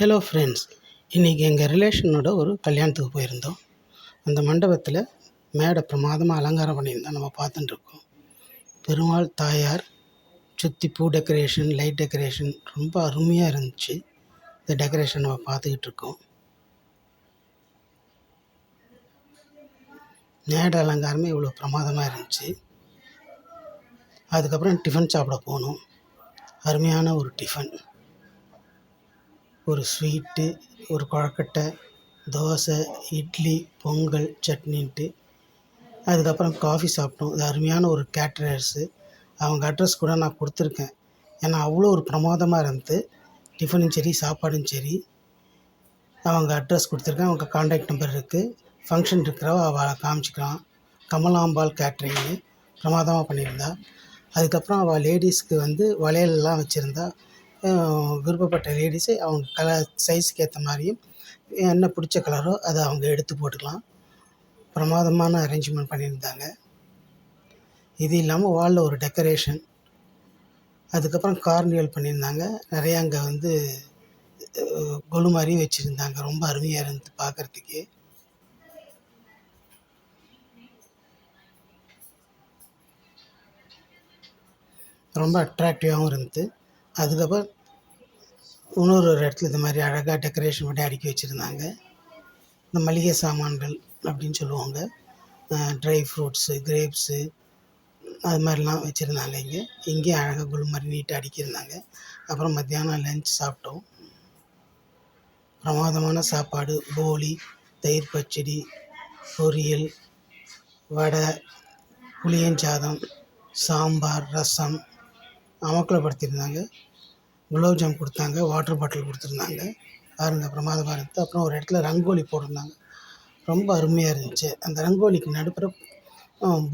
Hello friends, இன்றைக்கி எங்கள் ரிலேஷனோட ஒரு கல்யாணத்துக்கு போயிருந்தோம். அந்த மண்டபத்தில் மேடை பிரமாதமாக அலங்காரம் பண்ணியிருந்தோம். நம்ம பார்த்துட்டுருக்கோம். பெருமாள் தாயார் சுற்றி பூ டெக்கரேஷன், லைட் டெக்கரேஷன் ரொம்ப அருமையாக இருந்துச்சு. இந்த டெக்கரேஷன் நம்ம பார்த்துக்கிட்டு இருக்கோம். மேடை அலங்காரமே இவ்வளோ பிரமாதமாக இருந்துச்சு. அதுக்கப்புறம் டிஃபன் சாப்பிட போனோம். அருமையான ஒரு டிஃபன், ஒரு ஸ்வீட்டு, ஒரு கொழக்கட்டை, தோசை, இட்லி, பொங்கல், சட்னின்ட்டு. அதுக்கப்புறம் காஃபி சாப்பிட்டோம். இது அருமையான ஒரு கேட்ரர்ஸு. அவங்க அட்ரஸ் கூட நான் கொடுத்துருக்கேன். ஏன்னா அவ்வளோ ஒரு பிரமாதமாக இருந்தது. டிஃபனும் சரி, சாப்பாடும் சரி. அவங்க அட்ரஸ் கொடுத்துருக்கேன். அவங்க கான்டாக்ட் நம்பர் இருக்குது. ஃபங்க்ஷன் இருக்கிறவ அவளை காமிச்சிக்கலாம். கமலாம்பாள் கேட்ரிங்னு பிரமாதமாக பண்ணியிருந்தா. அதுக்கப்புறம் அவள் லேடிஸ்க்கு வளையல்லாம் வச்சுருந்தா. விருப்பப்பட்ட லேடிஸு அவங்க கலர் சைஸுக்கு ஏற்ற மாதிரியும் என்ன பிடிச்ச கலரோ அதை அவங்க எடுத்து போட்டுக்கலாம். பிரமாதமான அரேஞ்ச்மெண்ட் பண்ணியிருந்தாங்க. இது இல்லாமல் வாலில் ஒரு டெக்கரேஷன், அதுக்கப்புறம் கார்னிவல் பண்ணியிருந்தாங்க. நிறையா அங்கே கொலு மாதிரியும் வச்சுருந்தாங்க. ரொம்ப அருமையாக இருந்தது பார்க்குறதுக்கு. ரொம்ப அட்ராக்டிவாகவும் இருந்தது. அதுக்கப்புறம் இன்னொரு இடத்துல இந்த மாதிரி அழகாக டெக்கரேஷன் பண்ணி அடுக்கி வச்சுருந்தாங்க. இந்த மளிகை சாமான்கள் அப்படின்னு சொல்லுவாங்க. ட்ரை ஃப்ரூட்ஸு, கிரேப்ஸு, அது மாதிரிலாம் வச்சுருந்தாங்க. இங்கேயும் அழகாக குழு மாதிரி நீட்டாக அடுக்கியிருந்தாங்க. அப்புறம் மத்தியானம் லன்ச் சாப்பிட்டோம். பிரமாதமான சாப்பாடு. போலி, தயிர் பச்சடி, பொரியல், வடை, புளியஞ்சாதம், சாம்பார், ரசம் அமக்கலப்படுத்தியிருந்தாங்க. குலோப்ஜாம் கொடுத்தாங்க. வாட்டர் பாட்டில் கொடுத்துருந்தாங்க. பாருங்க, பிரமாதமாக இருந்தது. அப்புறம் ஒரு இடத்துல ரங்கோலி போட்டிருந்தாங்க. ரொம்ப அருமையாக இருந்துச்சு. அந்த ரங்கோலிக்கு நடுப்புற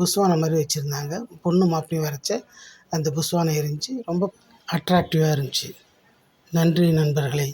புஸ்வானம் மாதிரி வச்சுருந்தாங்க. பொண்ணு மாப்பிளையும் வரைச்ச அந்த புஸ்வானம் இருந்துச்சு. ரொம்ப அட்ராக்டிவாக இருந்துச்சு. நன்றி நண்பர்களே.